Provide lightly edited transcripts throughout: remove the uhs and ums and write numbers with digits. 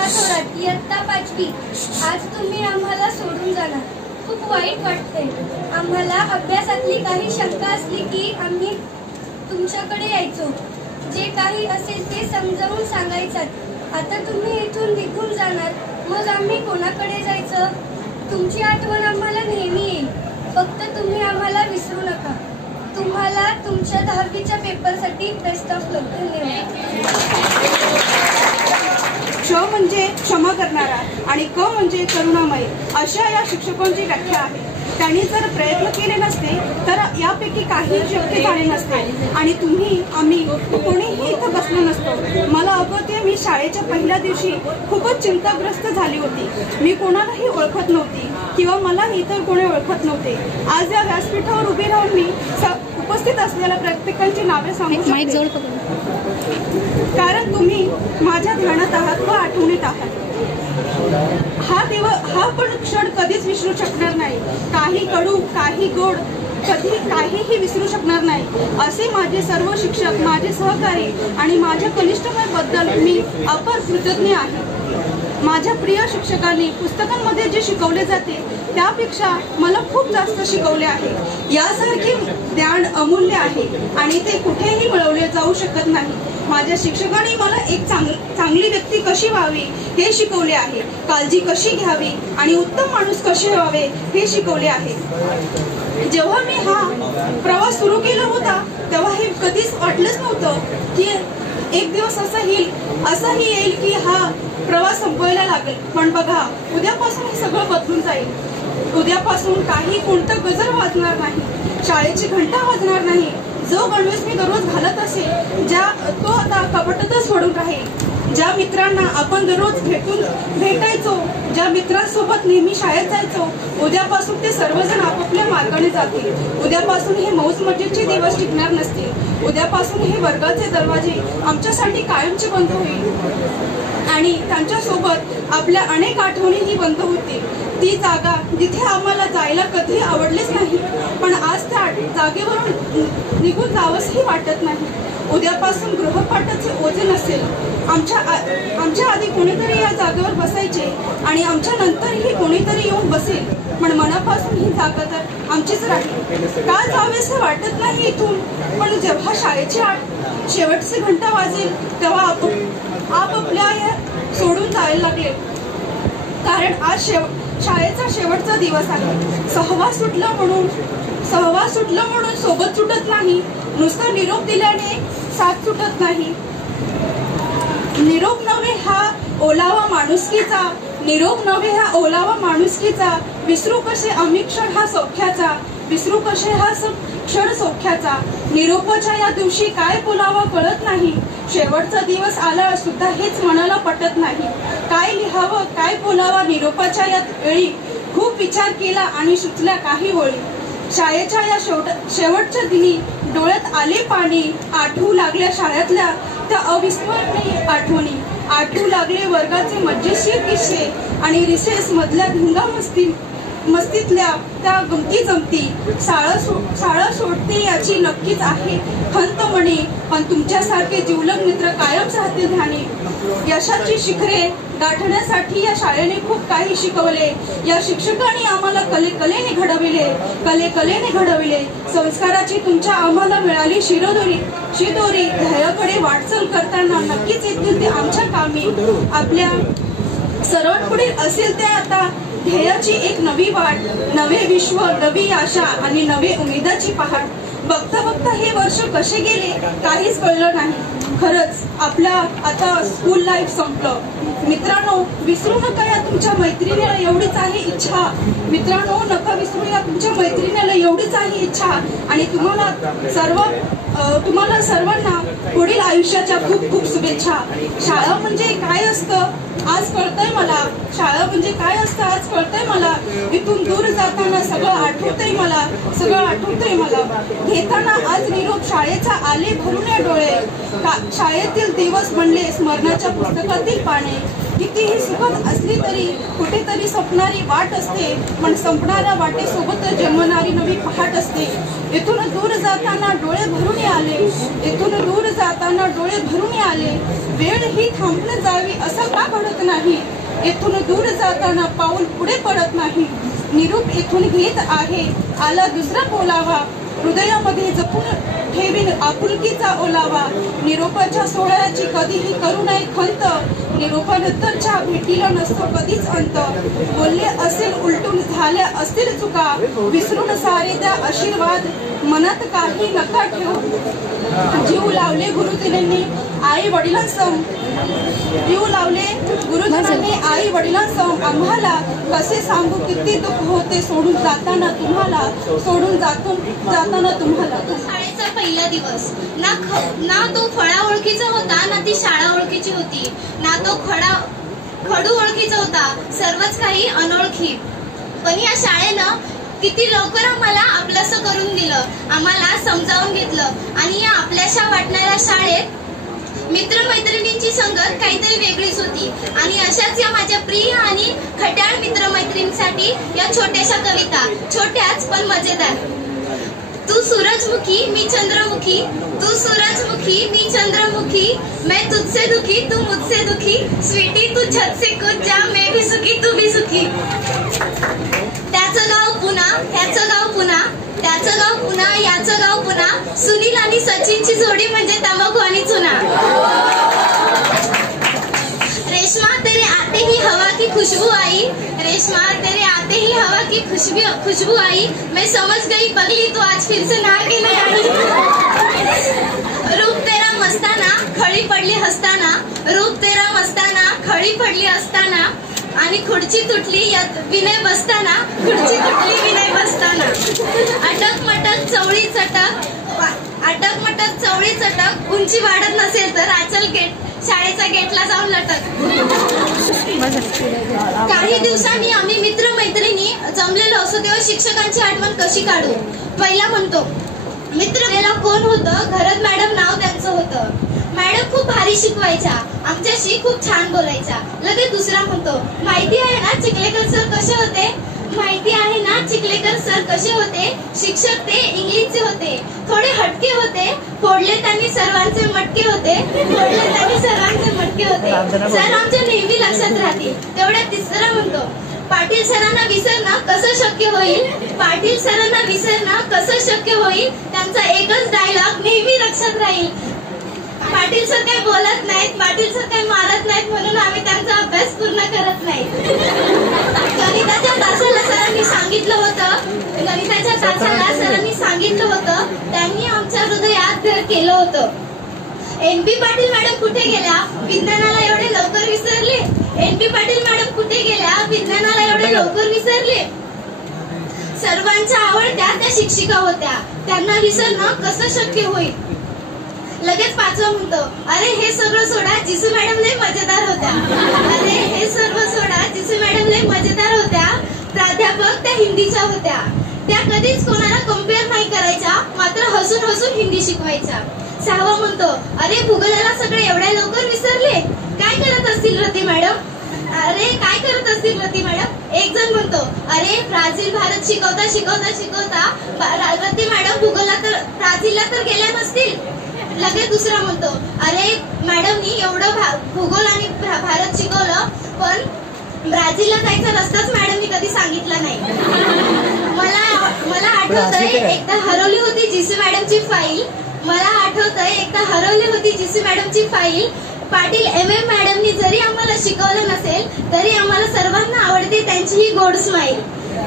काका थोरात, इयत्ता 5वी. आज तुम्ही आम्हाला सोडून जाणार. खूप वाईट वाटते. आम्हाला अभ्यासातली काही शंका असली की आम्ही तुमच्याकडे यायचो. जे काही असेल ते समजावून सांगायचं. आता तुम्ही इथून निघून जाणार, मग आम्ही कोणाकडे जायचं? तुमची आठवण आम्हाला नेहमी येईल. फक्त तुम्ही आम्हाला विसरू नका. तुम्हाला तुमच्या 10वीच्या पेपरसाठी बेस्ट ऑफ लक. धन्यवाद. क्ष म्हणजे क्षमा करणारा आणि क म्हणजे करुणामय, अशा या शिक्षकांची व्याख्या आहे. त्यांनी जर प्रयत्न केले नसते तर यापैकी काही शक्य झाले नसते आणि तुम्ही आम्ही कोणीही इथं बसलो नसतो. मला अगोदर मी शाळेच्या पहिल्या दिवशी खूपच चिंताग्रस्त झाली होती. मी कोणालाही ओळखत नव्हती किंवा मला इतर कोणी ओळखत नव्हते. आज या व्यासपीठावर उभी राहून मी उपस्थित असलेल्या प्रत्येकाची नावे सांगू शकते, कारण तुम्ही माझ्या ध्यानात आहात व आठवणीत आहात. हा पण क्षण कधीच विसरू शकणार नाही. काही कडू, काही गोड, कधी काहीही विसरू शकणार नाही. असे माझे सर्व शिक्षक, माझे सहकारी आणि माझ्या कनिष्ठांबद्दल मी अपार कृतज्ञ आहे. माझ्या प्रिय शिक्षकांनी पुस्तकांमध्ये जे शिकवले जाते त्यापेक्षा मला खूप जास्त शिकवले आहे. यासारखे ज्ञान अमूल्य आहे आणि ते कुठेही मिळवले जाऊ शकत नाही. माझ्या शिक्षकांनी मला एक चांगली व्यक्ती कशी व्हावी हे शिकवले आहे. काळजी कशी घ्यावी आणि उत्तम माणूस कसे व्हावे हे शिकवले आहे. जेव्हा मी हा प्रवास सुरू केला होता तेव्हा हे कधीच वाटलंच नव्हतं की एक दिवस असंही येईल की हा प्रवास संपवायला लागेल. पण बघा, उद्यापासून हे सगळं बदलून जाईल. उद्यापासून कोणतं गजर वाजणार नाही, शाळेची घंटा वाजणार नाही. जो गणवेश मी दररोज घालत असे तो आता कपाटातच सोडून राहील. ज्या मित्रांना आपण दररोज भेटायचो, ज्या मित्रांसोबत नेहमी शाळेत जायचो, उद्यापासून ते सर्वजण आपापल्या मार्गाने जातील. उद्यापासून हे मौज मजेचे दिवस टिकणार नसतील. उद्यापासून हे वर्गाचे दरवाजे आमच्यासाठी कायमचे बंद होईल आणि त्यांच्यासोबत आपल्या अनेक आठवणीही बंद होतील. ती जागा जिथे आम्हाला जायला कधी आवडलीच नाही, पण आज त्या जागेवरून निघून जावंसही वाटत नाही. उद्यापासून गृहपाठाचे ओझे नसेल. आमच्या आधी कोणीतरी या जागेवर बसायचे आणि आमच्या नंतरही कोणीतरी येऊन बसेल, पण मनापासून ही जागा तर आमचीच राहील. का जावेसे वाटत नाही इथून, पण जेव्हा शाळेची शेवटची घंटा वाजेल तेव्हा आपापल्या सोडून जायला लागले. कारण आज शाळेचा शेवटचा दिवस आहे. सहवास सुटलं म्हणून सोबत सुटत नाही. नुसता निरोप दिल्याने साथ सुटत नाही. निरोप नव्हे हा ओलावा माणुसकीचा. विसरू कसे आम्ही क्षण हा सौख्याचा. क्षण सौख्याचा. निरोपाच्या या दिवशी काय बोलावा कळत नाही. शेवटचा दिवस आला सुद्धा हेच मनाला पटत नाही. काय लिहावं, काय बोलावा निरोपाच्या या वेळी खूप विचार केला आणि सुचल्या काही ओळी. शाळेच्या या शेवटच्या दिनी डोळ्यात आले पाणी. आठवू लागल्या शाळेतल्या त्या अविस्मरणीय आठवणी. आठवू लागले वर्गाचे मजेशीर किस्से आणि रिसेस मधल्या धिंगा मस्तीतल्या त्या गमती जमती. शाळा सोडते याची नक्कीच आहे खंत मनी, पण तुमच्यासारखे जिवलग मित्र कायमच राहतील ध्यानी. यशाची शिखरे गाठण्यासाठी या शाळेने खूप काही शिकवले. या शिक्षकांनी आम्हाला कलेने घडविले. संस्काराची तुमच्या आम्हाला मिळाली शिदोरी. ध्येयाकडे वाटचाल करताना नक्कीच येतील ते आमच्या कामी. आपल्या सर्वांपुढे असेल ते आता ध्येयाची एक नवी वाट, नवे विश्व, नवी आशा आणि नवे उमेदाची पहाट. बघता बघता हे वर्ष कसे गेले काहीच कळलं नाही. खरंच आपला आता स्कूल लाईफ संपलं. मित्रांनो, विसरू नका या तुमच्या मैत्रिणीला एवढीच आहे इच्छा. मित्रांनो, नका विसरू या तुमच्या मैत्रिणीला एवढीच आहे इच्छा. आणि तुम्हाला सर्वांना पुढील आयुष्याच्या खूप खूप शुभेच्छा. शाळा म्हणजे काय असतं आज कळतंय मला. शाळा म्हणजे काय असतं आज कळतंय मला. इथून दूर जाताना सगळं आठवतंय मला. घेताना आज निरोप शाळेचा आले भरून डोळे. शाळेतील दिवस म्हणले स्मरणाच्या पुस्तकातील पाने. कितीही सुखद असली तरी कुठेतरी स्वप्नारी वाट असते, पण संपणाऱ्या वाटेसोबत जन्मणारी नवी पहाट असते. येथून दूर जाताना डोळे भरून आले, येथून दूर जाताना डोळे भरून आले. वेळ ही थांबून जावी असं का घडत नाही? येथून दूर जाताना पाऊल पुढे पडत नाही. निरूप येथून घेत आहे, आला दुसरा बोलावा. हृदयामध्ये जपून ठेवीन आपुलकीचा ओलावा. निरोपाच्या सोहळ्याची कधीही करू नये खंत, निरोपानंतरच्या भेटीला नसतो कधीच अंत. बोलले असेल उलटून झाल्या असतील चुका, विसरून सारे द्या आशीर्वाद. मनात काही नका ठेवू, जीव लावले गुरुजनांनी आई वडिलांसम, जीव लावले गुरुजनांनी आई वडिलांसम. आम्हाला कसे सांगू किती दुःख होते सोडून जाताना तुम्हाला, सोडून जाताना तुम्हाला. शाळेचा पहिला दिवस ना तो फळा ओळखीचा होता, ना ती शाळा ओळखीची होती, ना तो खडू ओळखीचा होता. सर्वच काही अनोळखी. पण या शाळेनं किती लवकर आम्हाला आपलंसं करून दिलं, आम्हाला समजावून घेतलं. आणि या आपल्याशा वाटणाऱ्या शाळेत मित्रमैत्रिणींची संगत काहीतरी वेगळीच होती. आणि अशाच या माझ्या प्रिय आणि खट्याळ मित्रमैत्रिणींसाठी या छोट्याशा कविता, छोट्याच पण मजेदार. तू सूरजमुखी मी चंद्रमुखी, तू सूरजमुखी मी चंद्रमुखी, मैं तुझसे दुखी तू मुझसे दुखी, स्वीटी तू छत से कूद जा मैं भी सुखी तू भी सुखी. त्याचं गाव पुणा, ह्याचं गाव पुणा, त्याचं गाव पुणा, याचं गाव पुणा. सुनील आणि सचिनची जोडी म्हणजे तंबाखू आणि चुना. रेशमा तेरे आते ही हवा की खुशबू आई, रेशमा तेरे आते ही हवा की खुशबू आई, मैं समझ गई पगली तू आज फिर से नहा के नहीं आई. रूप तेरा मस्ताना खळी पडली हसताना, रूप तेरा मस्ताना खळी पडली असताना. आणि खुर्ची तुटली विनय बसताना, खुर्ची तुटली विनय बसताना. अटक मटक चवळी चटक, अटक मटक चवळी चटक. उंची वाढत नसेल तर आचल गेट, शाळेच्या गेटला जाऊन लटक. काही दिवसांनी आम्ही मित्रमैत्रिणी जमलेलो असो तेव्हा शिक्षकांची आठवण कशी काढू. पहिला म्हणतो मित्र कोण होतं, घरात मॅडम नाव त्यांचं होतं. मॅडम खूप भारी शिकवायच्या, आमच्याशी खूप छान बोलायच्या. लगेच दुसरा म्हणतो माहिती आहे ना चिखलेकर सर कसे होते, माहिती आहे ना चिखलेकर सर कसे होते. शिक्षक ते इंग्लिशचे होते, थोडे हटके होते, फोडले त्यांनी सर्वांचे मटके होते, फोडले त्यांनी सर्वांचे मटके होते. सर आमच्या नेहमी लक्षात राहतील. तेवढ्या तिसरा म्हणतो पाटील सरांना विसरणं कसं शक्य होईल, पाटील सरांना विसरणं कसं शक्य होईल. त्यांचा एकच डायलॉग नेहमी लक्षात राहील. पाटील सर काही बोलत नाहीत, पाटील सर काही मारत नाहीत म्हणून आम्ही त्यांचा अभ्यास पूर्ण करत नाही. गणिताच्या तासाला सरांनी सांगितलं होतं, गणिताच्या तासाला सरांनी सांगितलं होतं, त्यांनी आमच्या हृदयात घर केलं होतं. NP पाटील मॅडम कुठे गेल्या, विज्ञानाला एवढे लवकर विसरले. NP पाटील मॅडम कुठे गेल्या, विज्ञानाला एवढे लवकर विसरले. सर्वांच्या आवडत्या त्या शिक्षिका होत्या, त्यांना विसरणं कसं शक्य होईल. लगेच पाचवा म्हणतो अरे हे सगळं सोडा, जिसू मॅडम लय मजेदार होत्या. अरे हे सर्व सोडा, जिसू मॅडम लय मजेदार होत्या. प्राध्यापक त्या हिंदीच्या होत्या, त्या कधीच कोणाला कम्पेअर नाही करायच्या, मात्र हसून हसून हिंदी शिकवायच्या. सहावा म्हणतो अरे भूगोलाला सगळे एवढ्या लवकर विसरले, काय करत असतील रती मॅडम, अरे काय करत असतील रती मॅडम. एक जण म्हणतो अरे ब्राझील भारत शिकवता शिकवता शिकवता रती मॅडम ब्राझीलला तर गेल्या नसतील. लगेच दुसरा म्हणतो अरे मॅडमनी एवढं भूगोल आणि भारत शिकवलं, पण ब्राझीलला जायचा रस्ताच मॅडमनी कधी सांगितला नाही. मला आठवतंय एकदा हरवली होती जीसी मॅडमची फाईल, मला आठवतंय एकदा हरवली होती जीसी मॅडमची फाईल. पाटील MM मॅडमनी जरी आम्हाला शिकवलं नसेल तरी आम्हाला सर्वांना आवडते त्यांची ही गोड स्माईल.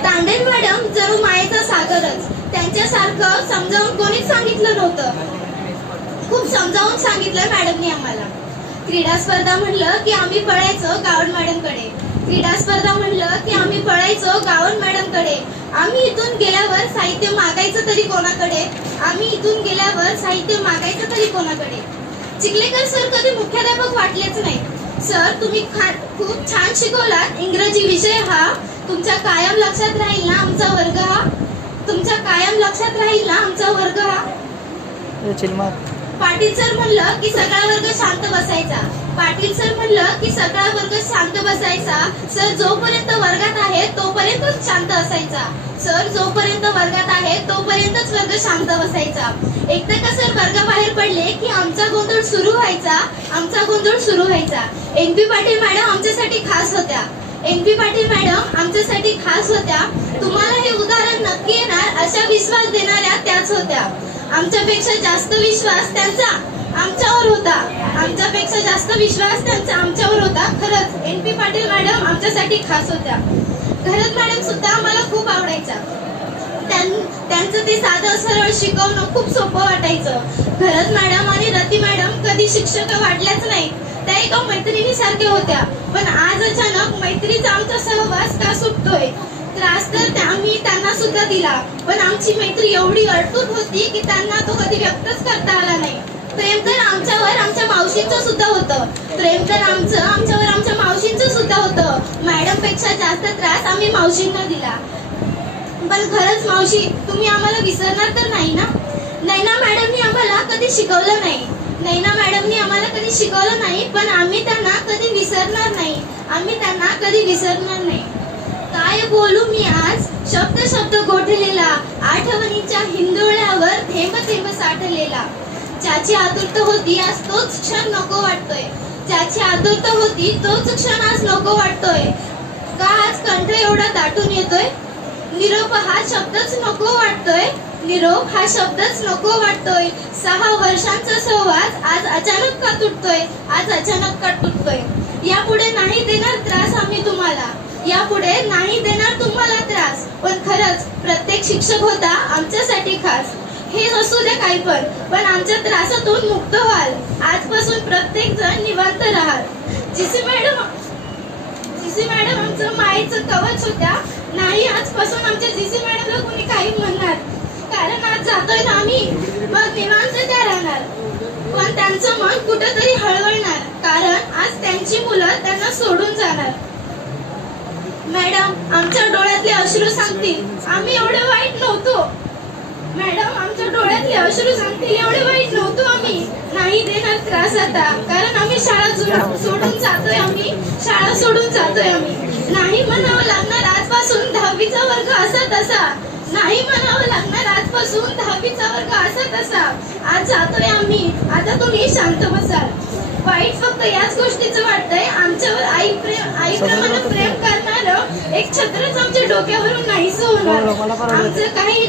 तांडेल मॅडम जणू मायेचा सागरच, त्यांच्यासारखं समजावून कोणीच सांगितलं नव्हतं. खूप समजावून सांगितलं मॅडमनी आम्हाला. क्रीडा स्पर्धा म्हणलं की आम्ही पळायचो गावण मॅडमकडे, क्रीडा स्पर्धा म्हणलं की आम्ही पळायचो गावण मॅडमकडे. आम्ही इथून गेल्यावर साहित्य मागायचं तरी कोणाकडे, आम्ही इथून गेल्यावर साहित्य मागायचं तरी कोणाकडे. चिखलेकर सर कधी मुख्याध्यापक वाटलेच नाही. सर तुम्ही खूप छान शिकवलात इंग्रजी विषय हा, तुमच्या कायम लक्षात राहील ना आमचा वर्ग हा, तुमच्या कायम लक्षात राहील ना आमचा वर्ग हा. पाटील सर म्हणलं की सगळा वर्ग शांत बसायचा. पाटील सर म्हणलं की सगळा वर्ग शांत बसायचा. सर जोपर्यंत वर्गात आहे तोपर्यंतच शांत असायचा. सर जोपर्यंत वर्गात आहे तोपर्यंतच वर्ग शांत बसायचा. एकदा का सर वर्गाबाहेर पडले की आमचा गोंधळ सुरू व्हायचा. आमचा गोंधळ सुरू व्हायचा. NP पाटील मॅडम आमच्यासाठी खास होत्या. NP पाटील मॅडम आमच्यासाठी खास होत्या. तुम्हाला हे उदाहरण नक्की येणार अशा विश्वास देणाऱ्या त्याच होत्या. आमच्यापेक्षा जास्त विश्वास त्यांचा आमच्यावर होता. आमच्यापेक्षा जास्त विश्वास त्यांचा आमच्यावर होता. खरंच NP पाटील मॅडम आमच्यासाठी खास होत्या. घरत मॅडम सुद्धा आम्हाला खूप आवडायच्या. त्यांचं ते साधं सरळ शिकवणं खूप सोपं वाटायचं. घरत मॅडम आणि रती मॅडम कधी शिक्षक वाटल्याच नाही. त्या एका मैत्रिणीसारख्या होत्या. पण आज अचानक मैत्रीचा आमचा सहवास का सुटतोय? त्रास तर आम्ही त्यांना सुद्धा दिला. पण आमची मैत्री एवढी अटूट होती की त्यांना तो कधी व्यक्तच करता आला नाही. प्रेम तर आमच्यावर आमच्या मावशींचं सुद्धा होतं. प्रेम तर आमच्यावर आमच्या मावशींचं सुद्धा होतं. मॅडम पेक्षा जास्त त्रास आम्ही मावशींना दिला. पण खरंच मावशी तुम्ही आम्हाला विसरणार तर नाही ना? नैना मॅडमनी आम्हाला कधी शिकवलं नाही. नैना मॅडमनी आम्हाला कधी शिकवलं नाही. पण आम्ही त्यांना कधी विसरणार नाही. आम्ही त्यांना कधी विसरणार नाही. काय बोलू मी आज शब्द शब्द गोठलेला, आठवणीच्या हिंदोळ्यावर थेंब थेंब साठलेला. ज्याची आतुरता होती आज तोच क्षण नको वाटतोय. ज्याची आतुरता होती तोच क्षण आज नको वाटतोय. का आज कंठ एवढा दाटून येतोय? निरोप हा शब्दच नको वाटतोय. निरोप हा शब्दच नको वाटतोय. 6 वर्षांचा सहवास आज अचानक का तुटतोय? आज अचानक का तुटतोय? यापुढे नाही देणार त्रास आम्ही तुम्हाला. यापुढे नाही देणार तुम्हाला त्रास. पण खरंच प्रत्येक शिक्षक होता आमच्यासाठी खास. हे असू दे काही पण आमच्या त्रासातून मुक्त व्हाल. आजपासून प्रत्येक जण निवांत राहाल. जीसी मॅडम आमचं मायेचं कवच होत्या. नाही आजपासून आमच्या जीसी मॅडमला कोणी काही म्हणणार. कारण आज जातोय ना आम्ही मग निवांत त्या राहणार. पण त्यांचं मन कुठंतरी हळवळणार. कारण आज त्यांची मुलं त्यांना सोडून जाणार. मॅडम आमच्या डोळ्यातले अश्रू सांगतील आम्ही एवढे वाईट नव्हतो. मॅडम आमच्या डोळ्यातले अश्रू सांगतील एवढे वाईट नव्हतो आम्ही. नाही देणार त्रास आता. कारण आम्ही शाळा सोडून जातोय. आम्ही शाळा सोडून जातोय. आम्ही नाही म्हणावं लागणार आजपासून 10वीचा वर्ग असा तसा. नाही म्हणावं लागणार आजपासून 10वीचा वर्ग असा तसा. आज जातोय आम्ही. आता तुम्ही शांत बसाल. वाईट फक्त याच गोष्टीचं वाटतंय आमच्यावर आईप्रमाणे प्रेम करणारं एक छत्रच आमच्या डोक्यावरून नाहीसं होणार. आमचं काही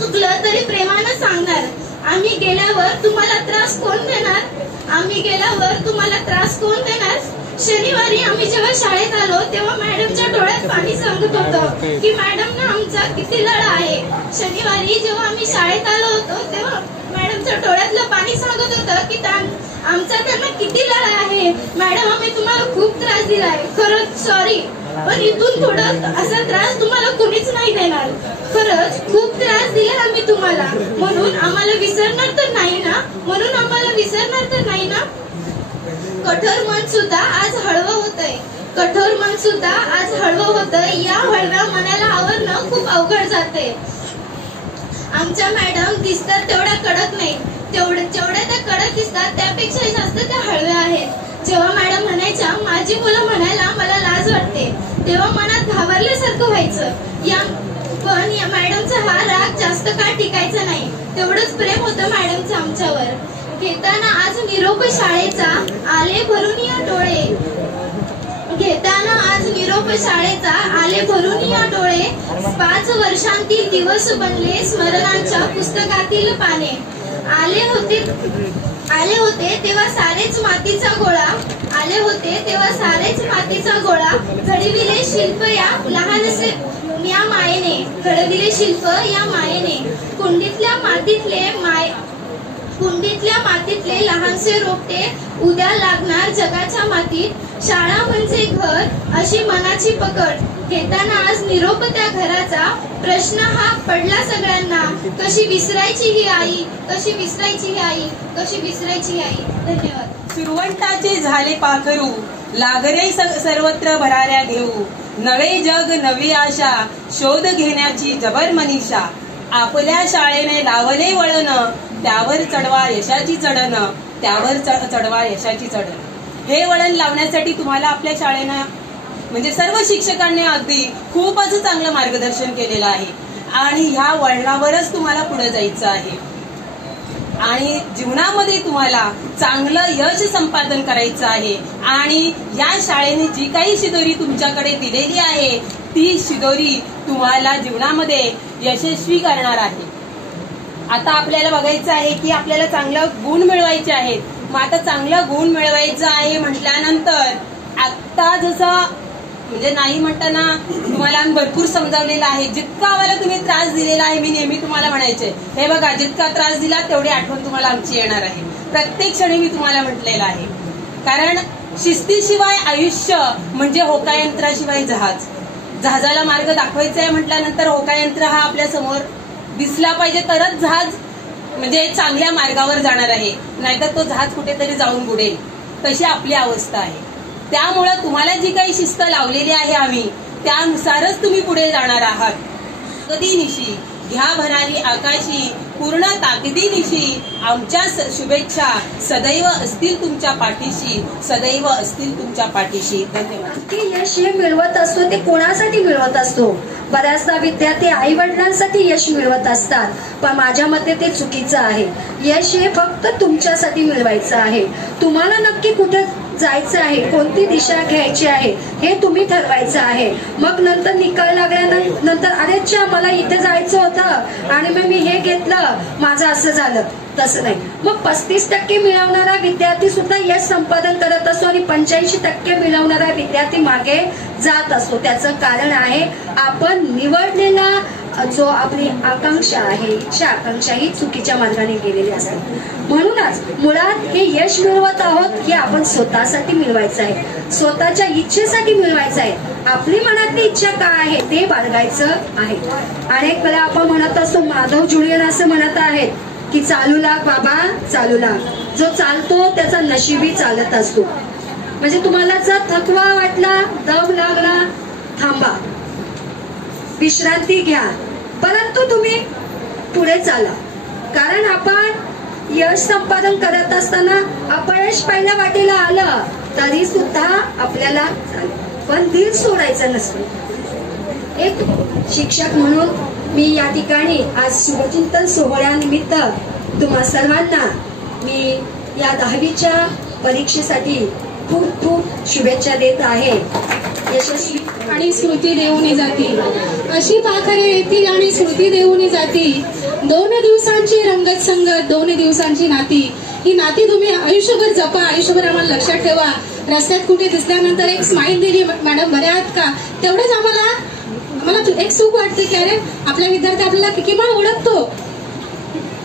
चुकलं तरी प्रेमानं सांगणार. आम्ही गेल्यावर तुम्हाला त्रास कोण देणार? आम्ही गेल्यावर तुम्हाला त्रास कोण देणार? शनिवारी आम्ही जेव्हा शाळेत आलो तेव्हा मॅडमच्या डोळ्यात पाणी सांगत होतं की मॅडम ना आमचा किती लढा आहे. शनिवारी जेव्हा आम्ही शाळेत आलो होतो तेव्हा मॅडमच्या डोळ्यातलं पाणी सांगत होतं की आमचा त्यांना किती लढा आहे. मॅडम आम्ही तुम्हाला खूप त्रास दिलाय. खरंच सॉरी. पण इथून पुढं असा त्रास तुम्हाला कुणीच नाही देणार. खरंच खूप त्रास दिला आम्ही तुम्हाला. म्हणून आम्हाला विसरणार तर नाही ना? म्हणून आम्हाला विसरणार तर नाही ना? कठोर मन सुद्धा आज हळवं होतंय. कठोर मन सुद्धा आज हळवं होतंय. या हळव्या मनाला आवरणं खूप अवघड जाते. आमच्या मॅडम दिसतात तेवढ्या कडक नाही. जेवढ्या त्या कडक दिसतात त्यापेक्षा जास्त त्या हळव्या आहेत. जेव्हा मॅडम म्हणायच्या माझी मुलं म्हणायला मला लाज वाटते तेव्हा मनात घाबरल्यासारखं व्हायचं. पण या मॅडमचा हा राग जास्त काळ टिकायचा नाही. तेवढंच प्रेम होतं मॅडमचं आमच्यावर. घेताना आज निरोप शाळेचा आले भरून या डोळे. घेताना आज निरोप शाळेचा आले भरून या डोळे. 5 वर्षांतील दिवस बनले स्मरणांच्या पुस्तकातील पाने. आले होते तेव्हा सारेच मातीचा गोळा. आले होते तेव्हा सारेच मातीचा गोळा. घडविले शिल्प या लहानसे या मायेने. घडविले शिल्प या मायेने. कुंडीतल्या मातीतले लहानसे रोपटे उद्या लागणार जगाच्या मातीत. शाळा म्हणजे घर अशी मनाची पकड. घेताना आज निरोप त्या घराचा. प्रश्न हा पडला सगळ्यांना कशी विसरायची ही आई. कशी विसरायची ही आई. कशी विसरायची ही आई. धन्यवाद. सुरवंताचे झाले पाखरू लागरे सर्वत्र भराऱ्या घेऊ. नवे जग नवी आशा शोध घेण्याची जबर मनीषा. आपल्या शाळेने लावले वळण त्यावर चढवा यशाची चढण, त्यावर चढवा यशाची चढण. हे वळण लावण्यासाठी तुम्हाला आपल्या शाळेनं म्हणजे सर्व शिक्षकांनी अगदी खूप असं चांगलं मार्गदर्शन केलेलं आहे आणि ह्या वळणावरच तुम्हाला पुढे जायचं आहे आणि जीवनामध्ये तुम्हाला चांगलं यश संपादन करायचं आहे. आणि या शाळेने जी काही शिदोरी तुमच्याकडे दिलेली आहे ती शिदोरी तुम्हाला जीवनामध्ये यशस्वी करणार आहे. आता आपल्याला बघायचं आहे की आपल्याला चांगलं गुण मिळवायचे आहेत. मग आता चांगलं गुण मिळवायचं आहे म्हटल्यानंतर आता जसं म्हणजे नाही म्हणताना तुम्हाला आम्ही भरपूर समजावलेलं आहे. जितका आम्हाला तुम्ही त्रास दिलेला आहे, मी नेहमी तुम्हाला म्हणायचे हे बघा जितका त्रास दिला तेवढी आठवण तुम्हाला आमची येणार आहे. प्रत्येक क्षणी मी तुम्हाला म्हटलेलं आहे. कारण शिस्तीशिवाय आयुष्य म्हणजे होकायंत्राशिवाय जहाज. जहाजाला मार्ग दाखवायचा आहे म्हटल्यानंतर होकायंत्र हा आपल्या समोर दिसला पाहिजे तरच जहाज म्हणजे चांगल्या मार्गावर जाणार आहे, नाहीतर तो जहाज कुठेतरी जाऊन बुडेल. तशी आपली अवस्था आहे. त्यामुळं तुम्हाला जी काही शिस्त लावलेली आहे आम्ही त्यानुसारच तुम्ही पुढे जाणार आहात. कधीनिशी घ्या भरारी आकाशी, पूर्ण ताकदीनिशी आमच्या शुभेच्छा सदैव असतील तुमच्या पाठीशी, सदैव असतील तुमच्या पाठीशी. धन्यवाद. की यश हे मिळवत असतो ते कोणासाठी मिळवत असतो? बऱ्याचदा विद्यार्थी आई वडिलांसाठी यश मिळवत असतात, पण माझ्या मते ते चुकीचं आहे. यश हे फक्त तुमच्यासाठी मिळवायचं आहे. तुम्हाला नक्की कुठे जायचं आहे, कोणती दिशा घ्यायची आहे हे तुम्ही ठरवायचं आहे. मग नंतर निकाल लागल्यानंतर अरेच्या मला इथे जायचं होतं आणि मग मी हे घेतलं, माझं असं झालं, तसं नाही. मग 35% मिळवणारा विद्यार्थी सुद्धा यश संपादन करत असतो आणि 85% मिळवणारा विद्यार्थी मागे जात असतो. त्याचं कारण आहे आपण निवडलेला जो आपली आकांक्षा आहे, इच्छा आकांक्षा ही चुकीच्या मार्गाने गेलेली असते. म्हणूनच मुळात हे यश मिळवत आहोत हे आपण स्वतःसाठी मिळवायचं आहे, स्वतःच्या इच्छेसाठी मिळवायचं आहे. आपली मनातली इच्छा काय आहे ते बाळगायचं आहे. अनेक वेळा आपण म्हणत असतो, माधव जुलियन असं म्हणत आहेत की चालू लाग बाबा चालू लाग. जो चालतो त्याचा नशीबी चालत असतो. म्हणजे तुम्हाला जर थकवा वाटला, दम लागला, थांबा, विश्रांती घ्या, परंतु तुम्ही पुढे चाला. कारण आपण यश संपादन करत असताना अपयश पहिल्या वाटेला आलं तरी सुद्धा आपल्याला पण दिल सोडायचं नसतं. एक शिक्षक म्हणून मी या ठिकाणी आज शुभचिंतन सोहळ्यानिमित्त तुम्हा सर्वांना मी या 10वीच्या परीक्षेसाठी खूप खूप शुभेच्छा देत आहे. यशस्वी आणि स्मृती देऊन जाती, अशी पाखरे येतील आणि स्मृती देऊन जाती. 2 दिवसांची रंगत संगत, 2 दिवसांची नाती. ही नाती तुम्ही आयुष्यभर जपा, आयुष्यभर आम्हाला लक्षात ठेवा. रस्त्यात कुठे दिसल्यानंतर एक स्माइल दिली, मॅडम बऱ्या आहात का, तेवढंच आम्हाला एक सुख वाटते की अरे आपला विद्यार्थी आपल्याला किमान ओळखतो,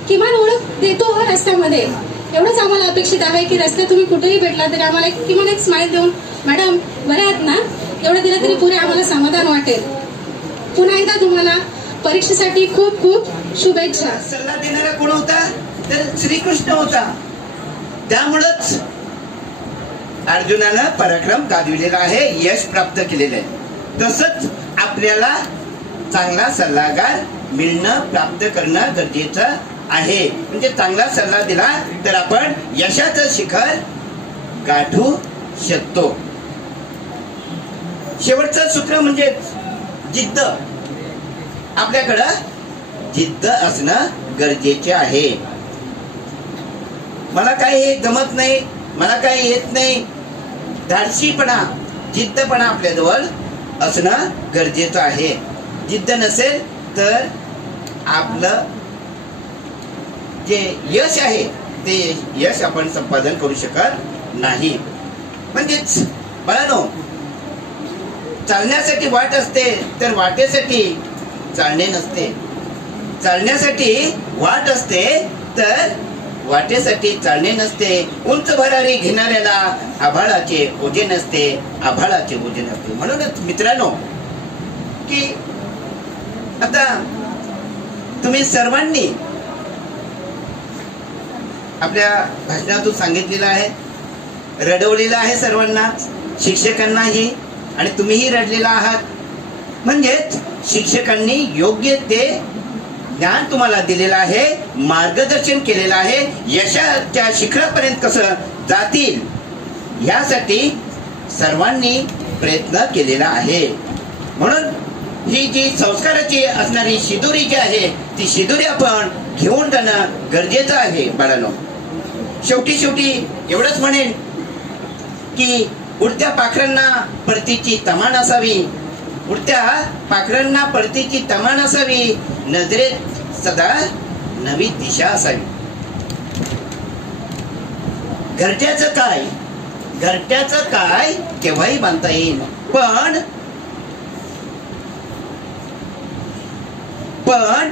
किमान ओळख देतो रस्त्यामध्ये. एवढंच आम्हाला अपेक्षित आहे की रस्त्यात तुम्ही कुठेही भेटला तरी आम्हाला किमान एक स्माइल देऊन मॅडम बऱ्या आहात ना एवढं दिलं तरी पुरे आम्हाला समाधान वाटेल. पुन्हा एकदा तुम्हाला परीक्षेसाठी खूप खूप शुभेच्छा. सल्ला देणारा कोण होता तर श्रीकृष्ण होता. त्यामुळेच अर्जुनानं पराक्रम गाजविलेला आहे, यश प्राप्त केलेलं आहे. तसंच आपल्याला चांगला सल्लागार मिळणं, प्राप्त करणं गरजेचं आहे. म्हणजे चांगला सल्ला दिला तर आपण यशाचं शिखर गाठू शकतो. शेवटचं सूत्र म्हणजे जिद्द. आपल्याकडं जिद्द असणं गरजेचे आहे. मला काही हे जमत नाही, मला काही येत नाही, धाडसीपणा, जिद्दपणा आपल्याजवळ असणं गरजेचं आहे. जिद्द नसेल तर आपलं जे यश आहे ते यश आपण संपादन करू शकत नाही. म्हणजेच बाळांनो, चालण्यासाठी वाट असते तर वाटेसाठी चालणे नसते. चालण्यासाठी वाट असते तर वाटेसाठी चालणे नसते. उंच भरारी घेणाऱ्याला आभाळाचे ओझे नसते, आभाळाचे ओझे नसते. म्हणूनच मित्रांनो की आता तुम्ही सर्वांनी आपल्या भाषणातून सांगितलेलं आहे, रडवलेलं आहे सर्वांना, शिक्षकांनाही, आणि तुम्हीही रडलेला आहात. म्हणजेच शिक्षकांनी योग्य ते ज्ञान तुम्हाला दिलेलं आहे, मार्गदर्शन केलेलं आहे, यशाच्या शिखरापर्यंत कसं जातील यासाठी सर्वांनी प्रयत्न केलेला आहे. म्हणून ही जी संस्काराची असणारी शिदोरी जी आहे ती शिदोरी आपण घेऊन जाणं गरजेचं आहे बाळांनो. शेवटी एवढंच म्हणेन की उडत्या पाखरांना परतीची तमान असावी, उडत्या पाखरांना परतीची तमान असावी, नजरेत सदा नवी दिशा असावी. घरट्याचं काय केव्हाही बांधता येईल, पण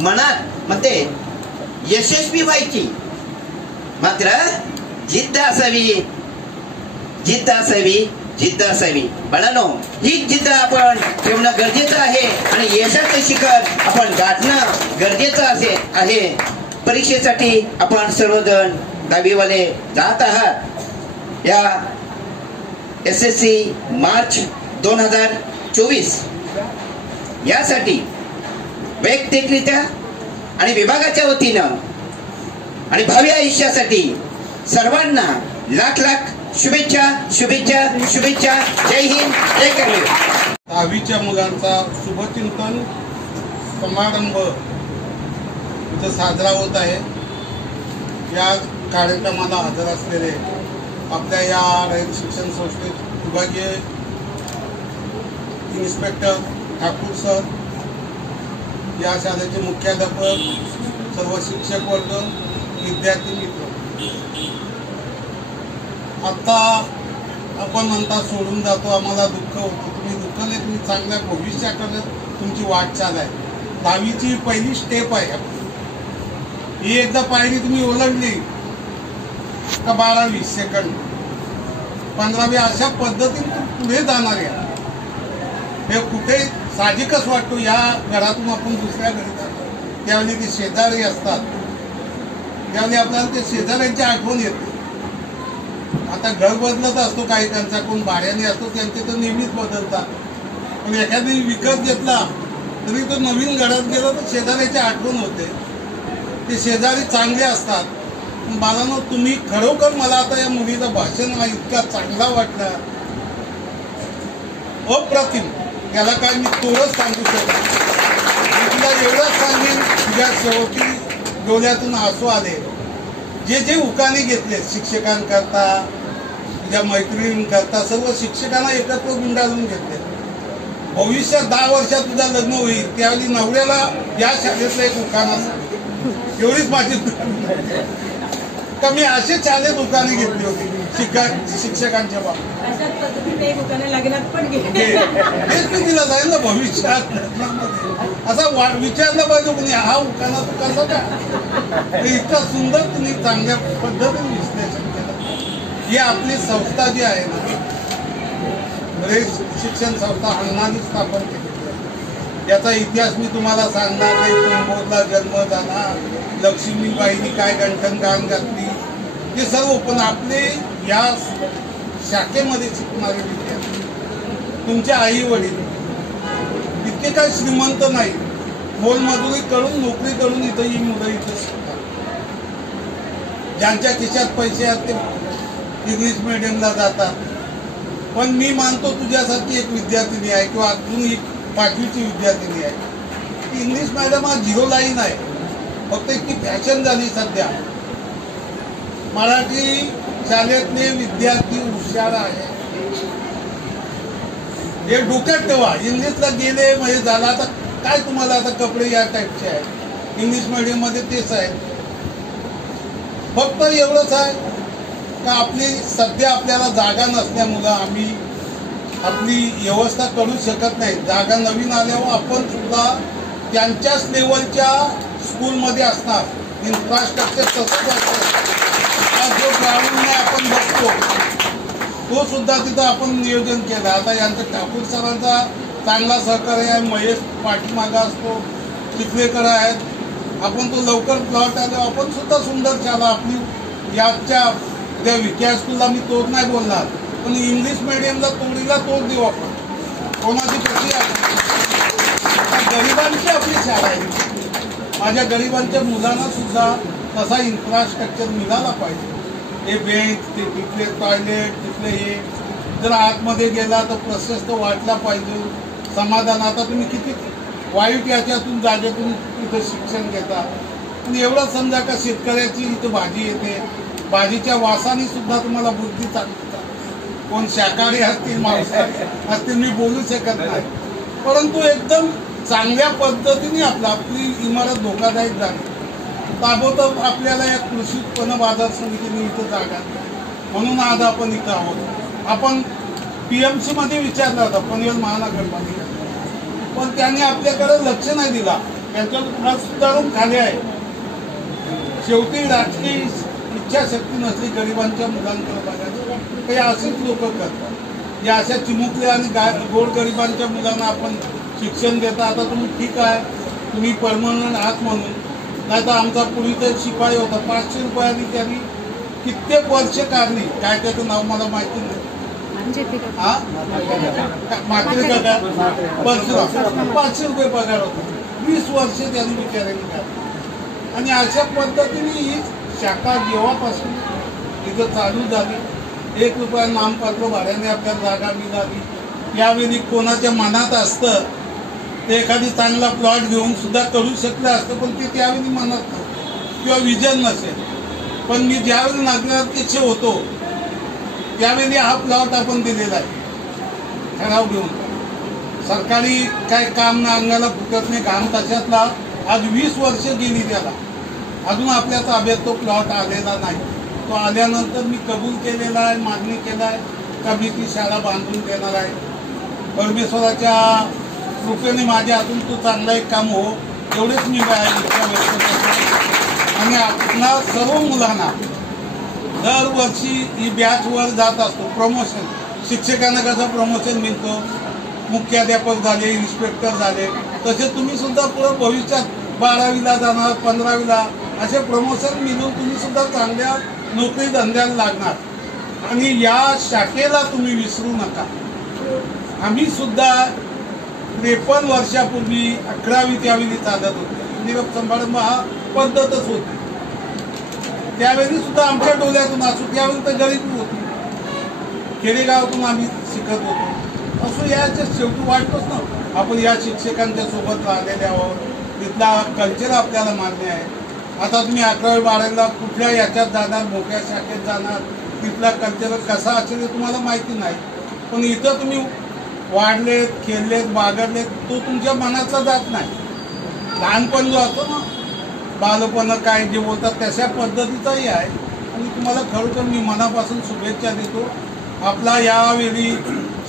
मनात म्हणते यशस्वी व्हायची मात्र जिद्द असावी बाळांनो. ही जिद्द आपण ठेवणं गरजेचं आहे आणि यशाचं शिखर आपण गाठणं गरजेचं आहे. परीक्षेसाठी आपण सर्वजण दहावीवाले जात आहात. या SSC मार्च 2024 यासाठी वैयक्तिकरित्या आणि विभागाच्या वतीनं आणि भावी आयुष्यासाठी सर्वांना लाख शुभेच्छा. जय हिंद, जय कर्मवीर. 10वीच्या मुलांचा शुभचिंतन समारंभ इथं साजरा होत आहे. या कार्यक्रमाला हजर असलेले आपल्या या रयत शिक्षण संस्थेत विभागीय इन्स्पेक्टर ठाकूर सर, या शाळेचे मुख्याध्यापक, सर्व शिक्षक वर्ग, विद्यार्थी मित्र. आता आपण म्हणता सोडून जातो, आम्हाला दुःख होतं. तुम्ही दुःख नाही, तुम्ही चांगल्या भविष्याकडे तुमची वाटचाल आहे. 10वीची पहिली स्टेप आहे. ही एकदा पायरी तुम्ही ओलांडली का 12वी सेकंड 15वी अशा पद्धतीने पुढे जाणार आहे. हे कुठे साहजिकच वाटतो. या घरातून आपण दुसऱ्या घरी जातो त्यावेळी ते शेजारी असतात, त्यावेळी आपल्याला ते शेजाऱ्यांची आठवण येते. आता घर बदलत असतो, काही त्यांचा कोण भाड्याने असतो, त्यांचे तर नेहमीच बदलतात. पण एखादी विकत घेतला तरी तो नवीन घरात गेला तर शेजाऱ्याची आठवण होते. ते शेजारी चांगले असतात. बाळांनो, तुम्ही खरोखर मला आता या मुलीचं भाषण इतका चांगला वाटला, अप्रतिम. याला काय मी तोच सांगू शकतो. मी तुला एवढंच सांगेन, तुझ्या शेवटी डोळ्यातून आसू आले. जे उकाने घेतले शिक्षकांकरता, तुझ्या मैत्रिणींकरता, सर्व शिक्षकांना एकत्र गुंडाळून घेतले. भविष्यात 10 वर्षात तुझं लग्न होईल त्यावेळी नवऱ्याला या शाळेतलं एक उकान असेल, एवढीच माझी का मी असे शाळेत उकाने घेतली होती शिक्षकांच्या बाबतीत. अशाच पद्धतीने उकाने लग्नात पण गेले. हेच मी तिला जाईल ना भविष्यात असं विचारलं पाहिजे कोणी, हा उकाना तू कसा का. इतका सुंदर तुम्ही चांगल्या पद्धतीने विश्लेषण केलं. ही आपली संस्था जी आहे ना, रयत शिक्षण संस्था अण्णांनी स्थापन केली. याचा इतिहास मी तुम्हाला सांगणार नाही. कुंभोजला जन्म झाला, लक्ष्मीबाईंनी काय गंठण गाण घातली हे सर्व. पण आपले या शाखेमध्ये शिकणारे विद्यार्थी, तुमचे आई वडील इतके काही श्रीमंत नाही, मोलमजुरी करून नोकरी करून इथं ही मुलं इथं शिकतात. ज्यांच्या खिशात पैसे आहेत ते इंग्लिश मीडियमला जातात. पण मी मानतो तुझ्यासारखी एक विद्यार्थिनी आहे किंवा अजून एक 5वीची विद्यार्थिनी आहे. इंग्लिश मीडियम हा 0 लाईन आहे, फक्त इतकी फॅशन झाली सध्या. मराठी शाळेतले विद्यार्थी हुशार आहे, हे डोक्यात ठेवा. इंग्लिशला गेले म्हणजे झाला, आता काय तुम्हाला आता कपडे या टाईपचे आहेत. इंग्लिश मीडियम मध्ये तेच आहे. फक्त एवढंच आहे का आपली सध्या आपल्याला जागा नसल्यामुळं आम्ही आपली व्यवस्था करू शकत नाही. जागा नवीन आल्यावर आपण सुद्धा त्यांच्याच लेवलच्या स्कूलमध्ये असणार. इन्फ्रास्ट्रक्चर तसंच असतं. जो ग्राउंड आपण बघतो तो सुद्धा तिथं आपण नियोजन केलं. आता यांचं ठाकूर सरांचा चांगला सहकार्य आहे. महेश पाठीमागा असतो, चिखलेकर आहेत. आपण तो लवकर प्लॉट आलो, आपण सुद्धा सुंदर शाळा आपली याच्या त्या विख्या स्कूलला मी तोड नाही बोलणार, पण इंग्लिश मीडियमला तोडीला तोड देऊ आपण. कोणाची कशी आहे गरिबांची आपली शाळा आहे. माझ्या गरिबांच्या मुलांना सुद्धा तसा इन्फ्रास्ट्रक्चर मिळाला पाहिजे. हे बेंच, ते तिथले टॉयलेट, तिथले हे जर आतमध्ये गेला तर प्रशस्त वाटला पाहिजे. समाधान. आता तुम्ही किती वाईट याच्यातून जागेतून इथं शिक्षण घेता. आणि एवढं समजा का शेतकऱ्याची इथं भाजी येते, भाजीच्या वासाने सुद्धा तुम्हाला बुद्धी चालते. कोण शाकाहारी असतील, मांसाहारी असतील, मी बोलू शकत नाही. परंतु एकदम चांगल्या पद्धतीने आपली इमारत धोकादायक झाली. ताबडतोब आपल्याला या कृषी उत्पन्न बाजार समितीने इथं जागा, म्हणून आज आपण इथं आहोत. आपण PMC मध्ये विचारला होता, पनवेल महानगरपालिका, पण त्यांनी आपल्याकडे लक्ष नाही दिला. त्यांच्या सुधारून खाली आहे. शेवटी राजकीय इच्छाशक्ती नसली गरिबांच्या मुलांकडे बघायचं, काही अशीच लोक करतात. या अशा चिमुकल्या आणि गोरगरिबांच्या मुलांना आपण शिक्षण देता. आता तुम्ही ठीक आहे, तुम्ही परमनंट आहात म्हणून. नाही तर आमचा पूर्वीचा शिपाई होता, 500 रुपयांनी त्यांनी कित्येक वर्ष काढली. काय त्याचं नाव मला माहिती नाही. हा मात्रे काका, 500 रुपये पगार होता. 20 वर्ष त्यांनी बिचाऱ्यांनी काढली. आणि अशा पद्धतीने ही शाखा जेव्हापासून इथं चालू झाली, 1 रुपया नामपात्र भाड्याने आपल्याला जागा मिळाली. यावेळी कोणाच्या मनात असतं ते एखादी चांगला प्लॉट घेऊन सुद्धा करू शकलं असतं, पण ते त्यावेळी मनात नव्हतं किंवा विजन नसेल. पण मी ज्यावेळी नगराध्यक्ष होतो त्यावेळी हा प्लॉट आपण दिलेला आहे ठराव घेऊन. सरकारी काय काम ना अंगाला फुटत नाही, घाम तशातला. आज 20 वर्ष गेली त्याला, अजून आपल्या ताब्यात तो प्लॉट आलेला नाही. तो आल्यानंतर मी कबूल केलेला आहे, मागणी केला आहे का मी ती शाळा बांधून देणार आहे. परमेश्वराच्या कृपेने माझ्या हातून तो चांगला एक काम हो, एवढेच मी इच्छा व्यक्त करतो. आणि आपल्या सर्व मुलांना दरवर्षी ही बॅचवर जात असतो. प्रमोशन, शिक्षकांना कसं प्रमोशन मिळतो, मुख्याध्यापक झाले, इन्स्पेक्टर झाले, तसे तुम्ही सुद्धा पुढे भविष्यात 12वीला जाणार, 15वीला असे प्रमोशन मिळून तुम्ही सुद्धा चांगल्या नोकरी धंद्याला लागणार. आणि या शाखेला तुम्ही विसरू नका. आम्ही सुद्धा 53 वर्षापूर्वी 11वी त्यावेळी चालत होते. निरोप समारंभ हा पद्धतच होती. त्यावेळी सुद्धा आमच्या डोळ्यातून असू, त्यावेळी तर गरीब होती, खेडेगावातून आम्ही शिकत होतो. असं याच्या शेवटी वाटतोच ना, आपण या शिक्षकांच्या सोबत राहिलेले आहोत. तिथला कल्चर आपल्याला मान्य आहे. आता तुम्ही 11वी 12वीला कुठल्या याच्यात जाणार, मोठ्या शाखेत जाणार, तिथला कल्चर कसा असेल हे तुम्हाला माहिती नाही. पण इथं तुम्ही वाढलेत, खेळलेत, बागडलेत, तो तुमच्या मनाचा जात नाही. लहानपण जो असतो ना, बालपण काय जे बोलतात तशा पद्धतीचाही आहे. आणि तुम्हाला खरोखर मी मनापासून शुभेच्छा देतो. आपला यावेळी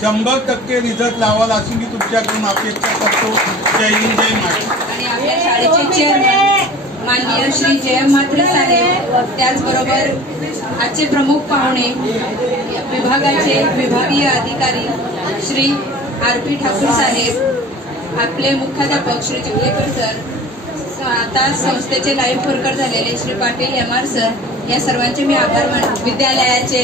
100% रिझल्ट लावाल अशी मी तुमच्याकडून अपेक्षा करतो. जय हिंद, जय महाराष्ट्र. आणि आपल्या शाळेचे चेअरमन माननीय श्री जयम म्हात्रे साहेब, त्याचबरोबर आजचे प्रमुख पाहुणे विभागाचे विभागीय अधिकारी श्री RP ठाकूर साहेब, आपले मुख्याध्यापक श्री चिखलेकर सर, आता संस्थेचे लाईव्ह फोरकर झालेले श्री पाटील MR सर, या सर्वांचे मी आभार मानतो. विद्यालयाचे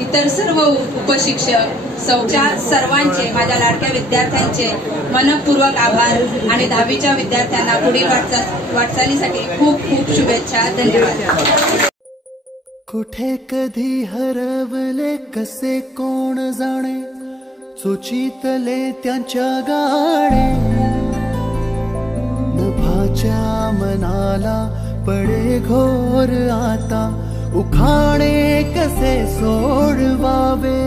इतर सर्व उपशिक्षक सर्वांचे, माझ्या लाडक्या विद्यार्थ्यांचे मनपूर्वक आभार. आणि 10वीच्या विद्यार्थ्यांना पुढील वाटचालीसाठी खूप खूप शुभेच्छा. धन्यवाद. कुठे कधी हरवले कसे कोण जाणे, सुचितले त्यांच्या गाणे. नभाच्या मनाला पडे घोर आता, उखाणे कसे सोडवावे,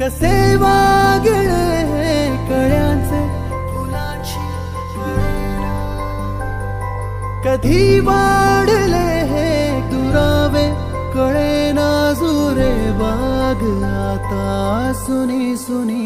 कसे वागळे कळ्यांचे फुलाची कळेना. कधी वाढले हे दुरावे कळेना जुरे बाग आता सुनी सुनी.